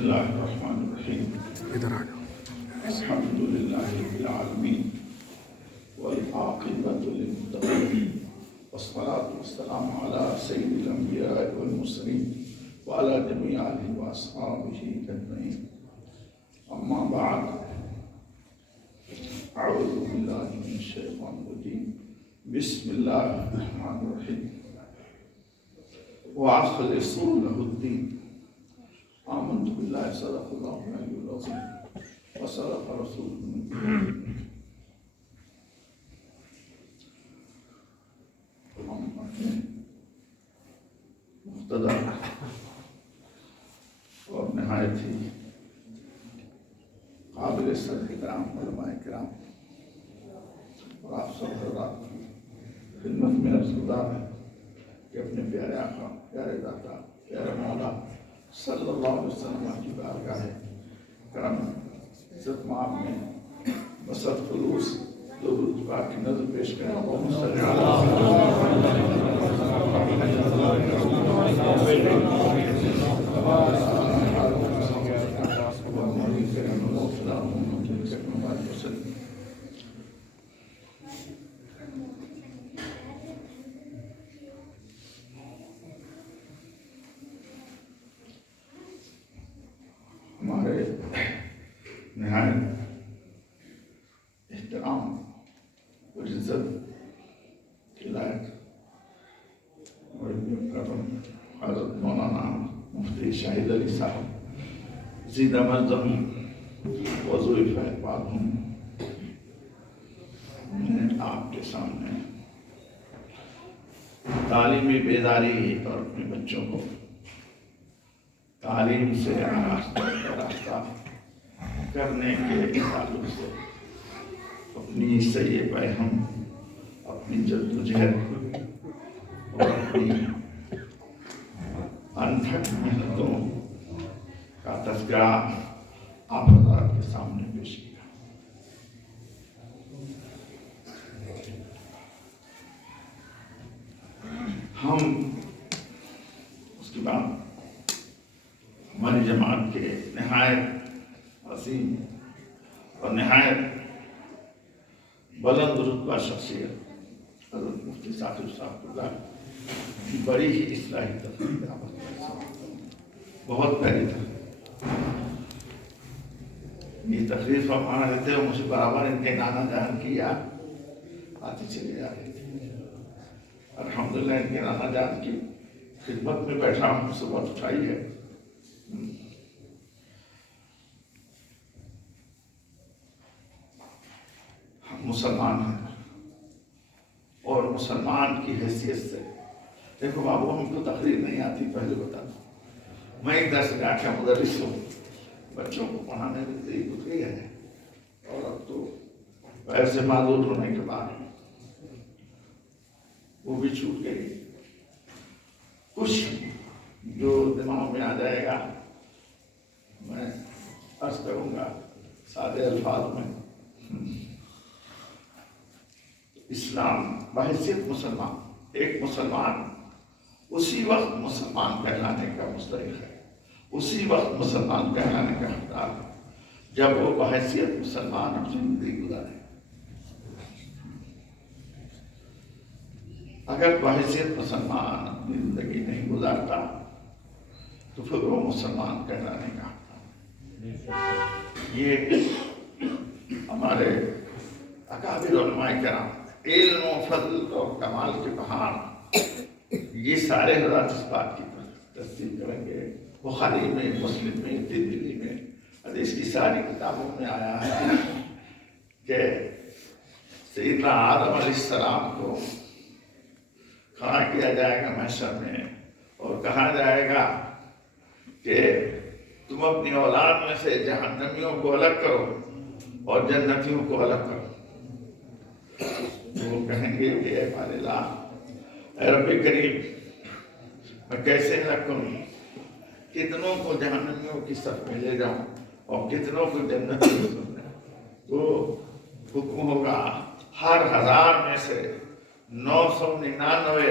اللہ الرحمن الرحیم ادھر آ جاؤ. الحمد للہ رب العالمین والعاقبۃ للمتقین والصلاة والسلام علی سید الانبیاء والمرسلین وعلی جمیع آلہ واصحابہ اجمعین. اما بعد، اعوذ باللہ من الشیطان الرجیم. بسم اللہ الرحمن الرحیم. وَأَخْلِصُوا لَهُ الدِّينَ. آمنت باللہ صدق اللہ العلی العظیم وصدق رسولہ الکریم. ہم اپنے مقتدر اور نہایت ہی قابل صدر کرام علماء کرام اور آپ سب حضرات کی خدمت میں عرض گزار ہے کہ اپنے پیارے آقا، پیارے داتا، پیارے مولا صلی اللہ علیہ وسلم کی بارگاہ کرم عزت مآب میں بسط خلوص درود پاک کی نظر پیش کریں. اللہم صلی وسلم. ہمارے نہایت احترام اور عزت کے لائق اور حضرت مولانا مفتی شاہد علی صاحب زیدہ مزدم وظیفہ فیض ہوں، میں آپ کے سامنے تعلیمی بیداری اور اپنے بچوں کو تعلیم سے آراستہ کرنے کے تعلق سے اپنی سعی پیہم، اپنی جدوجہد اور اپنی انتھک محنتوں کا تذکرہ آپ حضرات کے سامنے پیش کیا. ہم اس کے بعد ہماری جماعت کے نہایت عظیم اور نہایت بلند رتبہ شخصیت حضرت مفتی ثاقب صاحب اللہ کی بڑی ہی اصلاحی تقریر بہت پیاری تھا. یہ تقریر فرمانا دیتے ہوئے مجھے برابر ان کے نانا جان کی یاد آتی چلی جا رہی تھی. الحمدللہ ان کے نانا جان کی خدمت میں بیٹھا ہوں، صبح اٹھائی ہے. ہم مسلمان ہیں اور مسلمان کی حیثیت سے دیکھو بابو، ہم کو تقریر نہیں آتی، پہلے بتا دوں. میں ایک درس میں آکھا مدرس ہوں، بچوں کو پڑھانے میں تیری گزری ہے اور اب تو پیر سے معذور ہونے کے بعد وہ بھی چھوٹ گئی. کچھ جو دماغ میں آ جائے گا میں عرض کروں گا سادے الفاظ میں. اسلام بحیثیت مسلمان، ایک مسلمان اسی وقت مسلمان کہلانے کا مستحق ہے، اسی وقت مسلمان کہلانے کا حقدار ہے جب وہ بحیثیت مسلمان اپنی زندگی گزارے. اگر بحیثیت مسلمان اپنی زندگی نہیں گزارتا تو پھر وہ مسلمان کہلانے کا حقدار. یہ ہمارے اکابر علماء کرام، علم و فضل اور کمال کے پہاڑ، یہ سارے حضرات اس بات کی تصدیق کریں گے. بخاری میں، مسلم میں، ترمذی میں، حدیث کی ساری کتابوں میں آیا ہے کہ سیدنا آدم علیہ السلام کو کھڑا کیا جائے گا محشر میں اور کہا جائے گا کہ تم اپنی اولاد میں سے جہنمیوں کو الگ کرو اور جنتیوں کو الگ کرو. وہ کہیں گے کہ اے مالک اللہ، اے رب کریم، میں کیسے الگ کروں؟ کتنوں کو جہنمیوں کی صف میں لے جاؤں اور کتنوں کو جنتیوں کی صف میں؟ تو حکم ہوگا ہر 1000 میں سے 999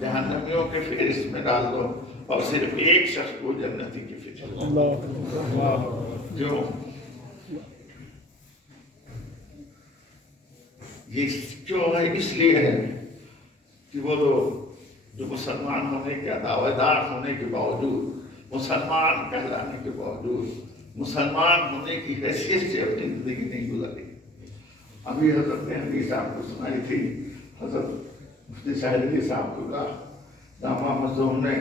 جہنمیوں کے فہرست میں ڈال دو اور صرف ایک شخص کو جنتی کی فکر جو یہ کیوں ہے؟ اس لیے ہے کہ وہ لوگ جو مسلمان ہونے کے دعوے دار ہونے کے باوجود، مسلمان کہلانے کے باوجود، مسلمان ہونے کی حیثیت سے اپنی زندگی نہیں گزاری۔ ابھی حضرت نے حدیث آپ کو سنائی تھی، حضرت مفتی صاحب علی صاحب کو کہا دامہ مظلوم نے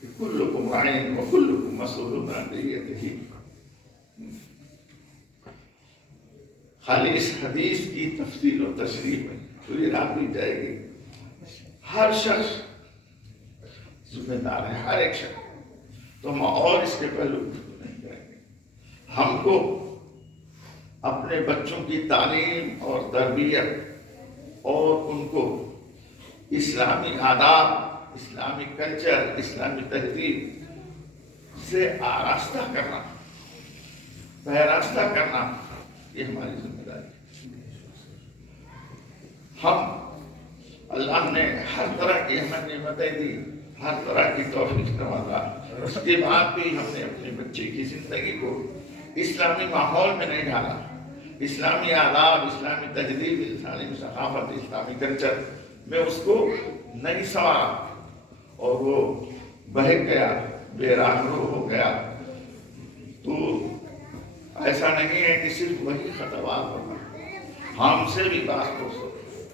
کہ کلکم راعٍ وکلکم مسئول عن رعیتہ۔ خالی اس حدیث کی تفصیل و تشریح میں پوری رات بھی جائے گی۔ ہر شخص ذمہ دار ہے، ہر ایک شخص، تو ہم اور اس کے پہلو نہیں کریں گے۔ ہم کو اپنے بچوں کی تعلیم اور تربیت اور ان کو اسلامی آداب، اسلامی کلچر، اسلامی تہذیب سے آراستہ کرنا، پیراستہ کرنا، یہ ہماری ذمہ داری ہے۔ ہم اللہ نے ہر طرح کی ہمیں نعمتیں دی، ہر طرح کی توفیق نوازا، اس کے بعد بھی ہم نے اپنے بچے کی زندگی کو اسلامی ماحول میں نہیں ڈالا، اسلامی آداب، اسلامی تہذیب، اسلامی ثقافت، اسلامی کلچر میں اس کو نہیں سنوارا، اور وہ بہک گیا، بے راہ رو ہو گیا۔ تو ایسا نہیں ہے کہ صرف وہی خطوات ہوگا، ہم سے بھی بات ہو سکے۔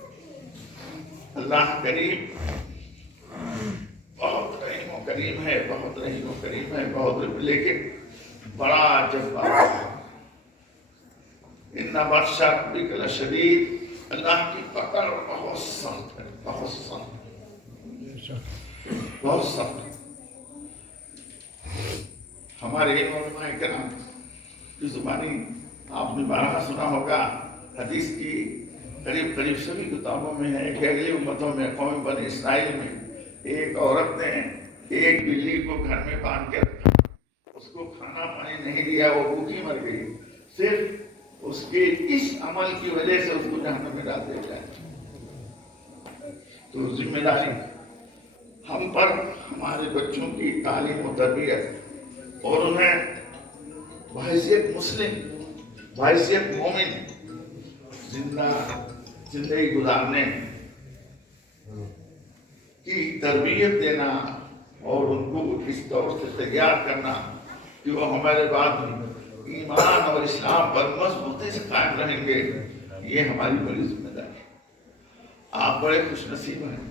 اللہ کریم بہت رحیم و کریم ہے، بہت رحیم و کریم ہے، بہت، لیکن بڑا جبار ہے۔ ان بطش ربک لشدید، اللہ کی پکڑ بہت سخت ہے، بہت سخت، بہت سخت۔ ہمارے علماء کرام کی زبانی آپ نے بارہا سنا ہوگا، حدیث کی قریب قریب سبھی کتابوں میں ہے کہ اگلی امتوں میں، قوم بنی اسرائیل میں، ایک عورت نے ایک بلی کو گھر میں باندھ کے رکھا، اس کو کھانا پانی نہیں دیا، وہ بھوکی مر گئی، صرف اس کے اس عمل کی وجہ سے اس کو جہنم میں ڈال دیا جائے۔ تو ذمہ داری ہم پر، ہمارے بچوں کی تعلیم و تربیت اور انہیں بحیثیت مسلم، بحیثیت مومن زندگی گزارنے کی تربیت دینا، اور ان کو اس طور سے تیار کرنا کہ وہ ہمارے بعد ایمان اور اسلام پر مضبوطی سے قائم رہیں گے، یہ ہماری بڑی ذمہ داری ہے۔ آپ بڑے خوش نصیب ہیں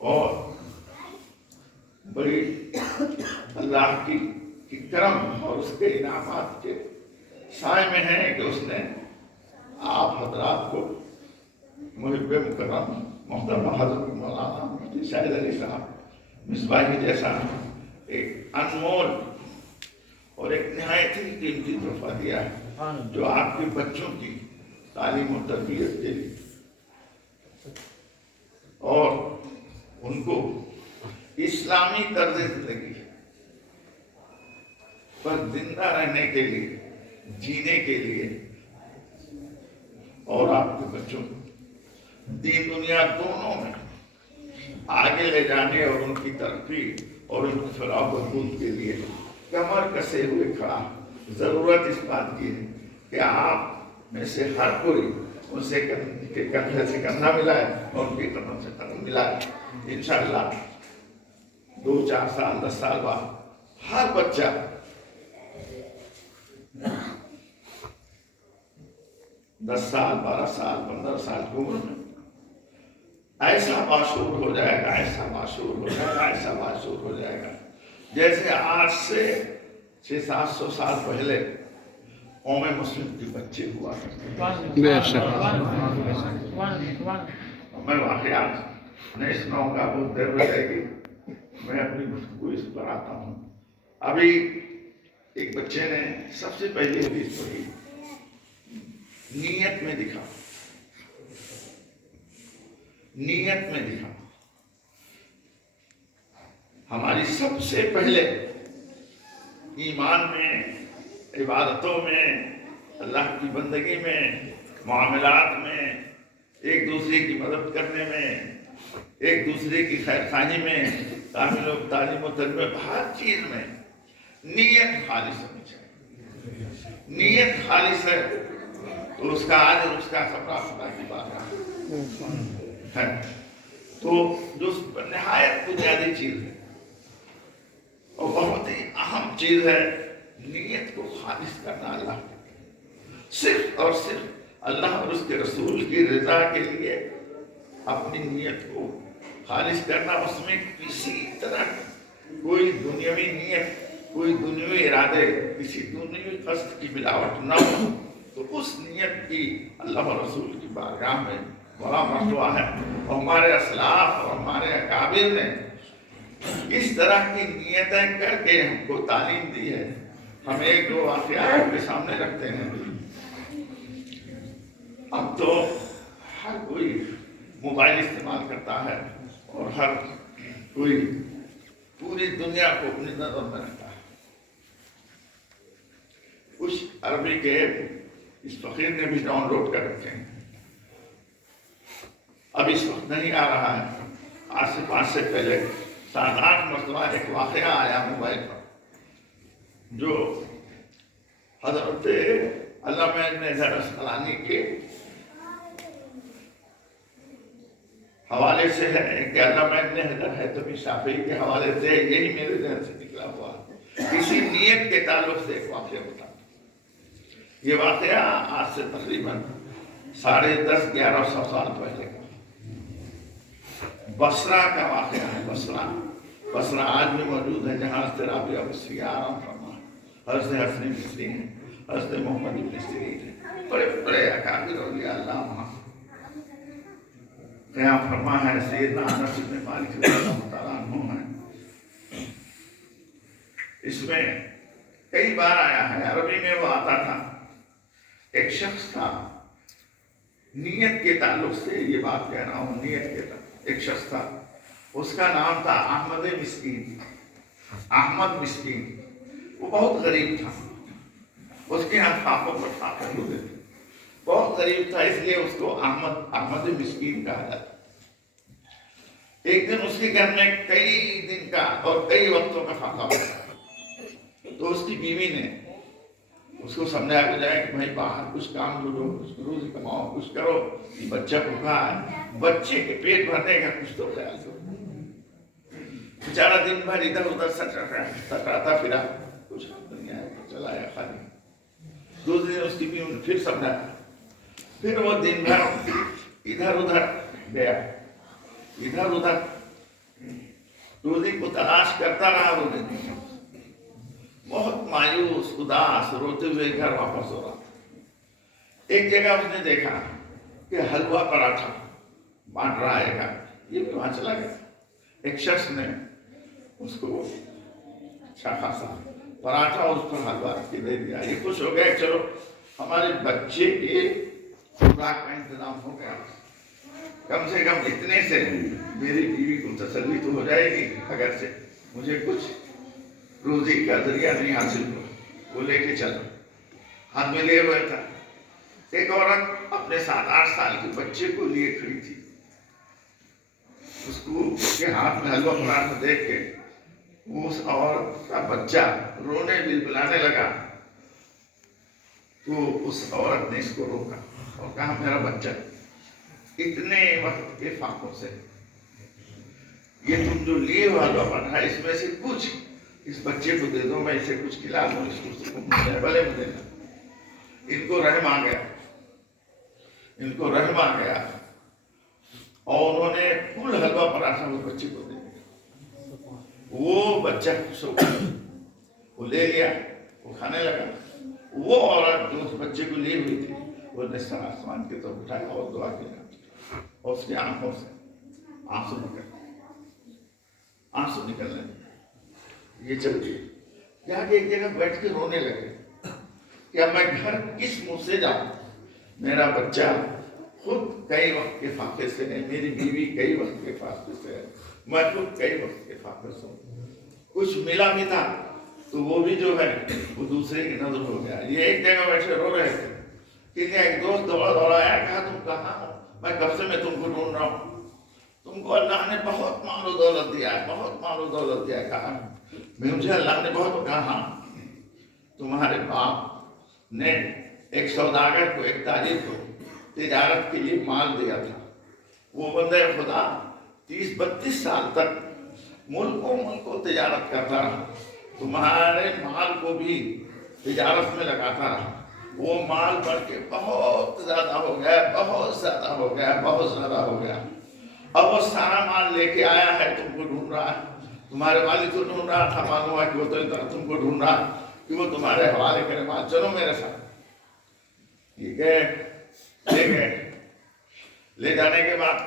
اور بڑی اللہ کی کرم اور اس کے انعامات کے سائے میں ہیں کہ اس نے آپ حضرات کو محب مکرم محترمہ حضرت مولانا مفتی شاہد علی صاحب مصباحی جیسا ایک انمول اور ایک نہایت ہی قیمتی تحفہ دیا ہے، جو آپ کے بچوں کی تعلیم و تربیت کے لیے اور ان کو اسلامی طرز زندگی پر زندہ رہنے کے لیے، جینے کے لیے، اور آپ کے بچوں کو دین دنیا دونوں میں آگے لے جانے اور ان کی ترقی اور ان کی فلاح و بہبود کے لیے کمر کسے ہوئے کھڑا۔ ضرورت اس بات کی ہے کہ آپ میں سے ہر کوئی ان سے کندھے سے کندھا ملائے اور ان کے قدم سے قدم ملائے۔ انشاءاللہ 2 4 سال 10 سال بعد ہر بچہ 10 سال 12 سال 15 سال کی عمر میں ایسا باشعور ہو جائے گا، ایسا باشعور ہو جائے گا، ایسا باشعور ہو جائے گا جیسے آج سے 600-700 سال پہلے قوم مسلم کے بچے ہوا کرتے۔ میں واقعات نہیں سناؤں گا، بہت دیر ہو جائے گی، میں اپنی گفتگو اس پر آتا ہوں۔ ابھی ایک بچے نے سب سے پہلی حدیث پڑھی، نیت میں دکھا، نیت میں دکھا۔ ہماری سب سے پہلے ایمان میں، عبادتوں میں، اللہ کی بندگی میں، معاملات میں، ایک دوسرے کی مدد کرنے میں، ایک دوسرے کی خیر خواہی میں، تعمیل و تعلیم و تربیت، ہر چیز میں نیت خالص ہونی چاہیے۔ نیت خالص ہے تو اس کا اجر، اس کا ثواب خدا کی بارگاہ ہے۔ تو جو نہایت بنیادی چیز ہے اور بہت ہی اہم چیز ہے، نیت کو خالص کرنا اللہ کے لیے، صرف اور صرف اللہ اور اس کے رسول کی رضا کے لیے اپنی نیت کو خالص کرنا۔ اس میں کسی طرح کوئی دنیاوی نیت، کوئی دنیاوی ارادے، کسی دنیاوی قصد کی ملاوٹ نہ ہو، تو اس نیت کی اللہ اور رسول کی بارگاہ میں بڑا مرتبہ ہے۔ اور ہمارے اسلاف اور ہمارے اکابر نے اس طرح کی نیتیں کر کے ہم کو تعلیم دی ہے۔ ہم ایک دو واقعات کے سامنے رکھتے ہیں۔ اب تو ہر کوئی موبائل استعمال کرتا ہے اور ہر کوئی پوری دنیا کو اپنی نظر میں رکھتا ہے۔ کچھ عربی کے اس فقیر نے بھی ڈاؤن لوڈ کر رکھے ہیں، اب اس وقت نہیں آ رہا ہے، آج سے 5 سے پہلے 7-8 مرتبہ ایک واقعہ آیا موبائل پر، جو حضرت علامہ ابن حجر عسقلانی کے حوالے سے ہے کہ علامہ ابن حجر حیثمی شافعی کے حوالے سے، یہی میرے ذہن سے نکلا ہوا کسی نیت کے تعلق سے ایک واقعہ بتا۔ یہ واقعہ آج سے تقریباً 10,500-1100 سال پہلے کا بصرہ کا واقعہ ہے۔ بصرہ آج بھی موجود ہے، جہاں حضرت رابعہ بصریہ آرام فرما ہے، حضرت حسن بصری ہیں، حضرت محمد بن سیرین ہیں، بڑے بڑے اکابر اولیاء اللہ وہاں قیام فرما ہے۔ سیدنا انس بن مالک رضی اللہ تعالیٰ عنہ ہیں۔ اس میں کئی بار آیا ہے، عربی میں وہ آتا تھا۔ ایک شخص تھا، نیت کے تعلق سے یہ بات کہہ رہا ہوں، نیت کے تعلق ایک شخص تھا، اس کا نام تھا احمد مسکین، احمد مسکین۔ وہ بہت غریب تھا، اس کے ہاں فاقوں پر فاقے ہوتے تھے، بہت غریب تھا، اس لیے اس کو احمد مسکین کہا جاتا۔ ایک دن اس کے گھر میں کئی دن کا اور کئی وقتوں کا فاقہ ہوا، تو اس کی بیوی نے اس کو سمجھایا بجائے کہ بھائی باہر کچھ کام ڈھونڈو، کچھ روزی کماؤ، کچھ کرو، یہ بچہ بھوکا ہے، بچے کے پیٹ بھرنے کا کچھ تو خیال کرو۔ بیچارہ دن بھر ادھر ادھر سٹراتا پھرا، کچھ نہیں آیا، چلا آیا خالی۔ دوسرے دن اس کی بیوی نے پھر سمجھایا، پھر وہ دن بھر ادھر ادھر گیا، ادھر ادھر روزی کو تلاش کرتا رہا۔ وہ دن بہت مایوس، اداس، روتے ہوئے گھر واپس ہو رہا تھا۔ ایک جگہ اس نے دیکھا کہ حلوہ پراٹھا بانٹ رہا ہے گا، یہ بھی وہاں چلا گیا۔ ایک شخص نے اس کو اچھا خاصا پراٹھا اور اس پر حلوہ رکھ کے دے دیا۔ یہ خوش ہو گئے، چلو ہمارے بچے کے خوراک کا انتظام ہو گیا، کم سے کم اتنے سے میری بیوی کو تسلی تو ہو جائے گی، اگر سے مجھے کچھ روزی کا ذریعہ نہیں حاصل ہوا۔ وہ لے کے چلو، ہاتھ میں لیے ہوئے تھا۔ ایک عورت اپنے 7-8 سال کے بچے کو لیے کھڑی تھی، اس کو اس کے ہاتھ میں حلوہ پراٹھا دیکھ کے اس عورت کا بچہ رونے بلبلانے لگا، تو اس عورت نے اس کو روکا اور کہا میرا بچہ اتنے وقت کے فاقوں سے یہ تم جو لیے ہو حلوہ پراٹھا، اس میں سے کچھ اس بچے کو دے دو، میں اسے کچھ کھلا دوں، اس کو سکون مل جائے، بھلے مجھے نہ۔ ان کو رحم آ گیا، ان کو رحم آ گیا، اور انہوں نے کل حلوہ پراٹھا اس بچے کو دے دیا۔ وہ بچہ خوش ہو گیا، وہ لے لیا، وہ کھانے لگا۔ وہ عورت جو اس بچے کو لی ہوئی تھی، وہ نے سر آسمان کی طرف اٹھایا اور دعا کیا، اور اس کی آنکھوں سے آنسو نکلنے لگے۔ یہ چل گئی، جا کے ایک جگہ بیٹھ کے رونے لگے کہ اب میں گھر کس منہ سے جاؤں، میرا بچہ خود کئی وقت کے فاقے سے ہے، میری بیوی کئی وقت کے فاقے سے ہے، میں خود کئی وقت کے فاقے سے ہوں، کچھ ملا بھی تھا تو وہ بھی جو ہے وہ دوسرے کی نظر ہو گیا۔ یہ ایک جگہ بیٹھے رو رہے تھے کہ ایک دوست دوڑا آیا، کہا تم کہاں ہو، میں کب سے میں تم کو ڈھونڈ رہا ہوں، تم کو اللہ نے بہت مال و دولت دیا ہے، بہت مال و دولت دیا ہے. کہا مجھے اللہ نے بہت کہا تمہارے باپ نے ایک سوداگر کو، ایک تاجر کو تجارت کے لیے مال دیا تھا. وہ بندہ خدا 30-32 سال تک ملکوں تجارت کرتا رہا، تمہارے مال کو بھی تجارت میں لگاتا رہا. وہ مال بڑھ کے بہت زیادہ ہو گیا، بہت زیادہ ہو گیا، بہت زیادہ ہو گیا. اب وہ سارا مال لے کے آیا ہے، تم کو ڈھونڈ رہا ہے. تمہارے والد کو ڈھونڈ رہا تھا، معلوم ہوا کہ وہ تو تم کو ڈھونڈ رہا کہ وہ تمہارے حوالے کرے. بات چلو میرے ساتھ. ٹھیک ہے، لے گئے. لے جانے کے بعد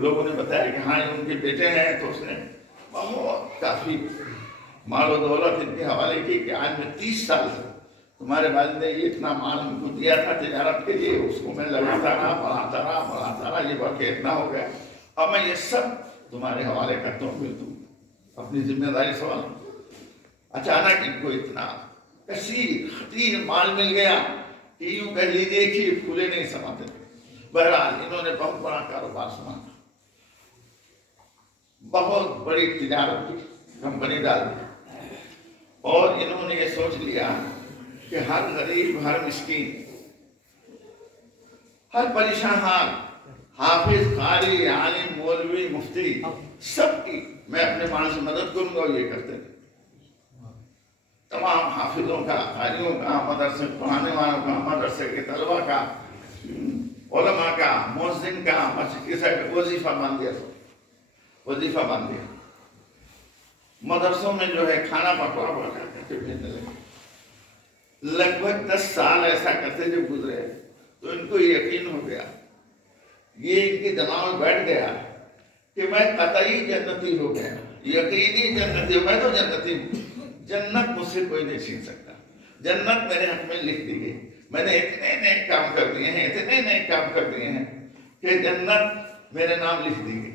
لوگوں نے بتایا کہ ہاں ان کے بیٹے ہیں. تو اس نے بہت کافی مال و دولت ان کے حوالے کی کہ آج میں 30 سال سے تمہارے والد نے یہ اتنا مال ان کو دیا تھا تجارت کے لیے، اس کو میں لگاتا رہا، بڑھاتا رہا، یہ بڑھ کے اتنا ہو گیا. اب میں یہ سب تمہارے حوالے کرتا ہوں، پھر تم اپنی ذمہ داری سوال. اچانک ان کو اتنا کثیر خطیر مال مل گیا کہ یوں کہہ لیجیے کہ پھولے نہیں سماتے. بہرحال انہوں نے بہت بڑا کاروبار سنبھالا، بہت بڑی تجارت کی کمپنی ڈال دی. اور انہوں نے یہ سوچ لیا کہ ہر غریب، ہر مسکین، ہر پریشان حال، حافظ، قاری، عالم، مولوی، مفتی، سب کی میں اپنے مال سے مدد کروں گا. یہ کرتے تھے. تمام حافظوں کا، قاریوں کا، مدرسے پڑھانے والوں کا، مدرسے کے طلبہ کا، علماء کا، مؤذن کا، مسجد کے ساتھ وظیفہ باندھ دیا. وظیفہ باندھ دیا. مدرسوں میں جو ہے کھانا پکوا کر کے بھیجنے لگے. لگ بھگ 10 سال ایسا کرتے جب گزرے تو ان کو یقین ہو گیا، یہ ان کے دماغ میں بیٹھ گیا کہ میں قطعی جنتی ہو گیا، یقینی جنتی ہوں. میں تو جنتی ہوں، جنت مجھ سے کوئی نہیں چھین سکتا. جنت میرے حق میں لکھ دی گئی. میں نے اتنے نیک کام کر دیے ہیں، اتنے نیک کام کر دیے ہیں کہ جنت میرے نام لکھ دی گئی.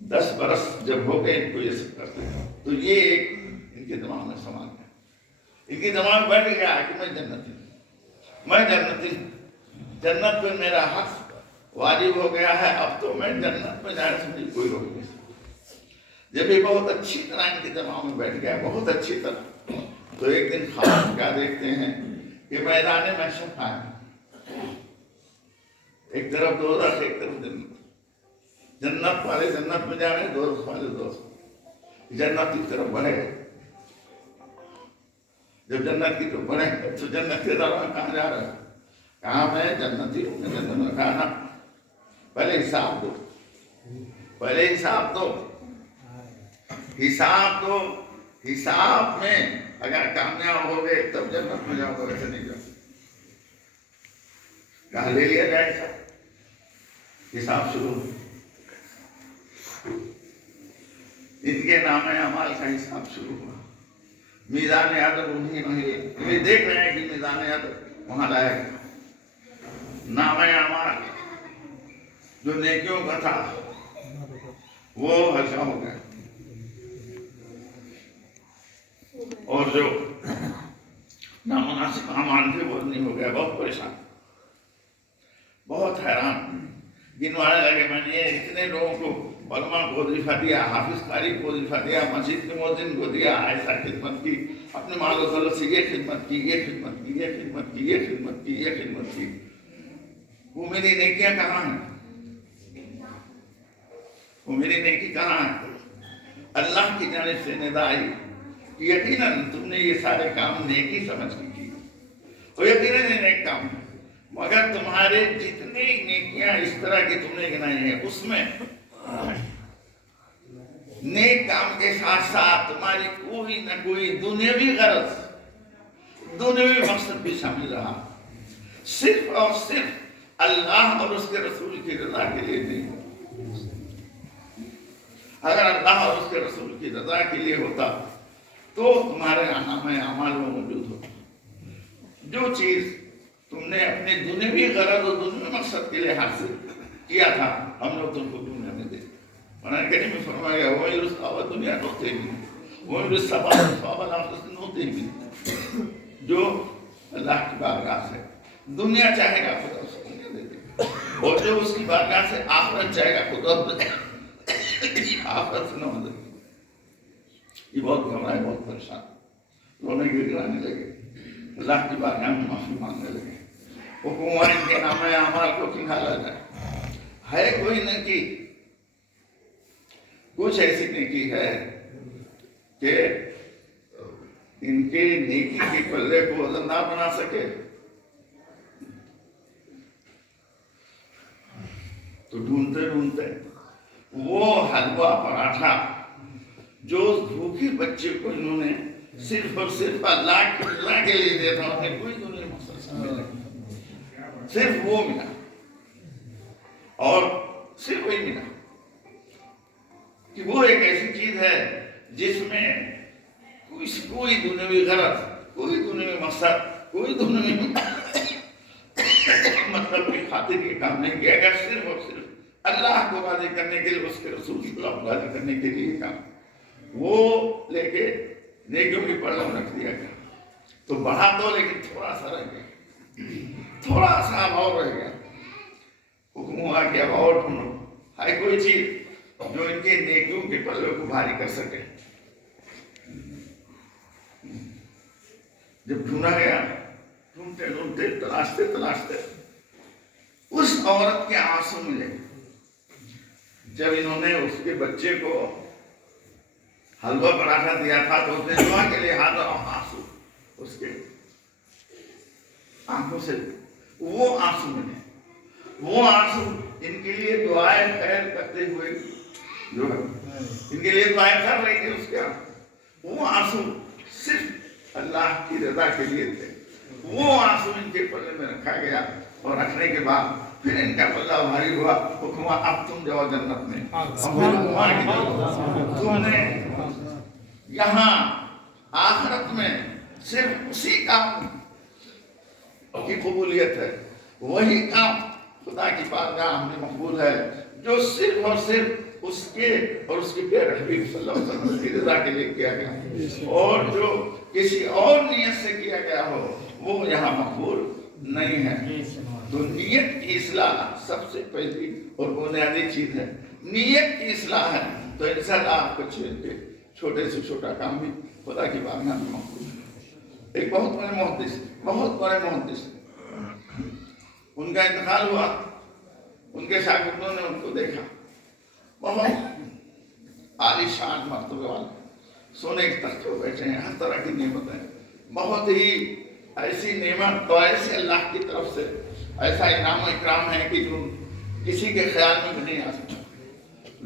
10 برس جب ہو گئے ان کو یہ سب کرتے ہیں تو یہ ایک ان کے دماغ میں سما گیا. ان کے دماغ میں بیٹھ گیا کہ میں جنتی ہوں، میں جنتی ہوں، جنت پہ میرا حق واجب ہو گیا ہے. اب تو میں جنت میں جانے سے مجھے کوئی روک نہیں سکتا. جب یہ بہت اچھی طرح ان کے دماغ میں بیٹھ گیا، بہت اچھی طرح، تو ایک دن خواب کیا دیکھتے ہیں کہ میدان محشر قائم، ایک طرف دوزخ، ایک طرف جنت. جنت والے جنت میں جا رہے ہیں، دوزخ والے دوزخ. جنت کی طرف بڑھے. جب جنت کی طرف بڑھے تو جنت کے دروازے کہاں جا رہے ہیں؟ کہاں میں جنتی ہوں. جنت میں کہا نا پہلے حساب دو، پہلے حساب دو، حساب دو. حساب میں اگر کامیاب ہو گئے تب جنت میں جاؤ گے، ویسے نہیں جاؤ. کہاں لے لیا جائے گا؟ حساب شروع. ان کے نام اعمال کا حساب شروع ہوا. میزان عدل انہیں دیکھ رہے ہیں کہ میزان عدل وہاں لایا گیا. نام اعمال جو نیکیوں کا تھا وہ ہلکا ہو گیا، اور جو نامناسب اعمال تھے وہ نہیں ہو گیا. بہت پریشان، بہت حیران. گنوانے لگے میں نے اتنے لوگوں کو، علماء کو وظیفہ دیا، حافظ قاری کو وظیفہ دیا، مسجد کے مؤذن کو دیا، ایسا خدمت کی، اپنے مال و دولت سے یہ خدمت کی، یہ خدمت کی، یہ خدمت کی، یہ خدمت کی، یہ خدمت کی. وہ میری نیکیاں کہاں ہیں؟ وہ میری نیکی کہاں ہے؟ اللہ کی جانب سے ندا آئی کہ یقیناً تم نے یہ سارے کام نیکی سمجھ کے کی، اور یقیناً یہ نیک کام ہے، مگر تمہارے جتنے نیکیاں اس طرح کی تم نے گنائی ہیں اس میں نیک کام کے ساتھ ساتھ تمہاری کوئی نہ کوئی دنیاوی غرض، دنیاوی مقصد بھی شامل رہا. صرف اور صرف اللہ اور اس کے رسول کی رضا کے لیے نہیں. اگر اللہ اور اس کے رسول کی رضا کے لیے ہوتا تو تمہارے نام اعمال میں موجود ہوتا. جو چیز تم نے اپنے دنیاوی غرض اور دنیاوی مقصد کے لیے حاصل کیا تھا، ہم لوگ تم کو دنیا میں دے. قرآن کریم میں فرمایا گیا وہ رسول دنیا ہوتے بھی، وہ رسول ہوتے بھی. جو اللہ کی بارگاہ سے دنیا چاہے گا خدا اس کو دنیا دے دے گا. اور جو اس کی بارگاہ سے آخرت جائے گا خدا آخرت سے نہ مدد، یہ بہت گھبرائے، بہت پریشان، رونے گڑگڑانے لگے، اللہ کی بارگاہ میں معافی مانگنے لگے۔ حکومت کے نام اعمال کو کنارہ جائے، ہے کوئی نیکی، کچھ ایسی نیکی ہے کہ ان کے نیکی کے پلے کو وزن نہ بنا سکے؟ تو ڈھونڈتے ڈھونڈتے وہ حلوہ پراٹھا جو بھوکے بچے کو انہوں نے صرف اور صرف اللہ کے لیے دیا تھا، انہیں کوئی دنیا مخصوص ملا، صرف وہ ملا اور صرف وہی ملا کہ وہ ایک ایسی چیز ہے جس میں کوئی دنیاوی غرض، کوئی دنیاوی مقصد، کوئی دنیاوی مطلب کی خاطر یہ کام نہیں کیا گیا، صرف اور صرف اللہ کو راضی کرنے کے لیے، اس کے رسول صلی اللہ کو راضی کرنے کے لیے کام وہ لے کے نیکیوں کی پلڑوں رکھ دیا گیا۔ تو بڑھا تو لیکن تھوڑا سا رہ گیا، تھوڑا سا اور رہ گیا۔ حکم ہوا کہ اب اور ڈھونڈو، ہے کوئی چیز جو ان کے نیکیوں کے پلڑوں کو بھاری کر سکے۔ جب ڈھونڈا گیا، ڈھونڈتے ڈھونڈتے تلاشتے تلاشتے اس عورت کے آنسو ملے۔ جب انہوں نے اس کے بچے کو حلوہ پراٹھا دیا تھا تو اس نے دعا کے لیے ہاتھ اور آنسو اس کے آنکھوں سے وہ آنسو ملے، وہ آنسو ان کے لیے دعائیں خیر کرتے ہوئے جو ہے ان کے لیے دعائیں کر رہی تھی، اس کے وہ آنسو صرف اللہ کی رضا کے لیے تھے۔ وہ آنسو ان کے پلے میں رکھا گیا اور رکھنے کے بعد پھر ان کا پلہ بھاری ہوا۔ حکم ہوا اب تم جاؤ جنت میں، تم نے یہاں آخرت میں صرف اسی کام کی قبولیت ہے، وہی کام خدا کی بارگاہ میں مقبول ہے جو صرف اور صرف اس کے اور اس کے پیارے حبیب صلی اللہ علیہ وسلم کی رضا کے لیے کیا گیا، اور جو کسی اور نیت سے کیا گیا ہو وہ یہاں مقبول نہیں ہے۔ تو نیت کی اصلاح سب سے پہلی اور بنیادی چیز ہے، نیت کی اصلاح ہے تو انشاءاللہ آپ کو چھوٹے سے چھوٹا کام بھی خدا کی بارگاہ میں مقبول ہے۔ ایک بہت بڑے محدث ان کا انتقال ہوا، ان کے شاگردوں نے ان کو دیکھا، بہت عالی شان مرتبے والے، سونے کے تخت پہ بیٹھے ہیں، ہر طرح کی نعمتیں، بہت ہی ایسی نعمت تو ایسے اللہ کی طرف سے ایسا انعام و اکرام ہے کہ جو کسی کے خیال میں بھی نہیں آ سکتا۔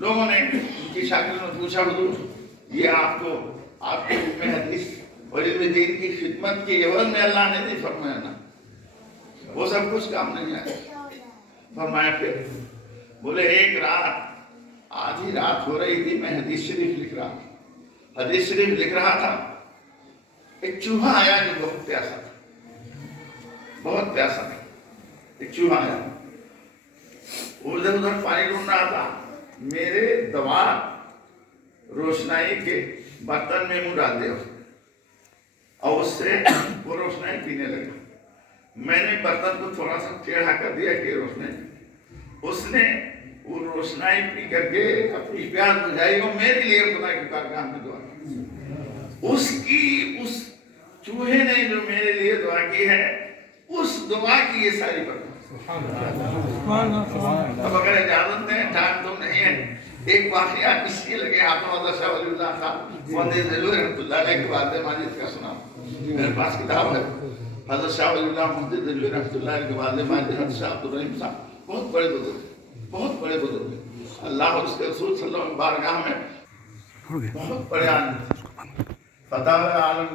لوگوں نے ان کی شاگردوں نے پوچھا حضور یہ آپ کے علم حدیث اور علم دین کی خدمت کی عوض میں اللہ نے نہیں فرمایا نا، وہ سب کچھ کام نہیں آیا۔ فرمایا پھر بولے ایک رات، آدھی رات ہو رہی تھی، میں حدیث شریف لکھ رہا تھا، ایک چوہا آیا جو بہت پیاسا تھا، ایک چوہا آیا، ادھر ادھر پانی ڈھونڈ رہا تھا، میرے دماغ روشنائی کے برتن میں منہ ڈال دیا اور اس سے وہ روشنائی پینے لگا۔ میں نے برتن کو تھوڑا سا ٹیڑھا کر دیا کہ روشنائی، اس نے وہ روشنائی پی کر کے اپنی پیاس بجھائی اور میرے لیے خدا کی بارگاہ میں دعا کی۔ اس چوہے نے جو میرے لیے دعا کی ہے، اس دعا کی یہ ساری برکت۔ اب اگر اجازت دیں، ٹائم تو نہیں ہے، ایک واقعہ اس لیے لگے ہاتھوں حضرت شاہ ولی اللہ صاحب مہدی دہلوی رحمۃ اللہ علیہ کے والد ماجد کا سنا، میرے پاس کتاب ہے، حضرت شاہ ولی اللہ مہدی دہلوی رحمۃ اللہ علیہ کے والد ماجد حضرت شاہ عبدالرحیم صاحب بہت بڑے بزرگ، اللہ اور اس کے رسول صلی اللہ علیہ وسلم بارگاہ میں بہت بڑے عالم، فتح عالم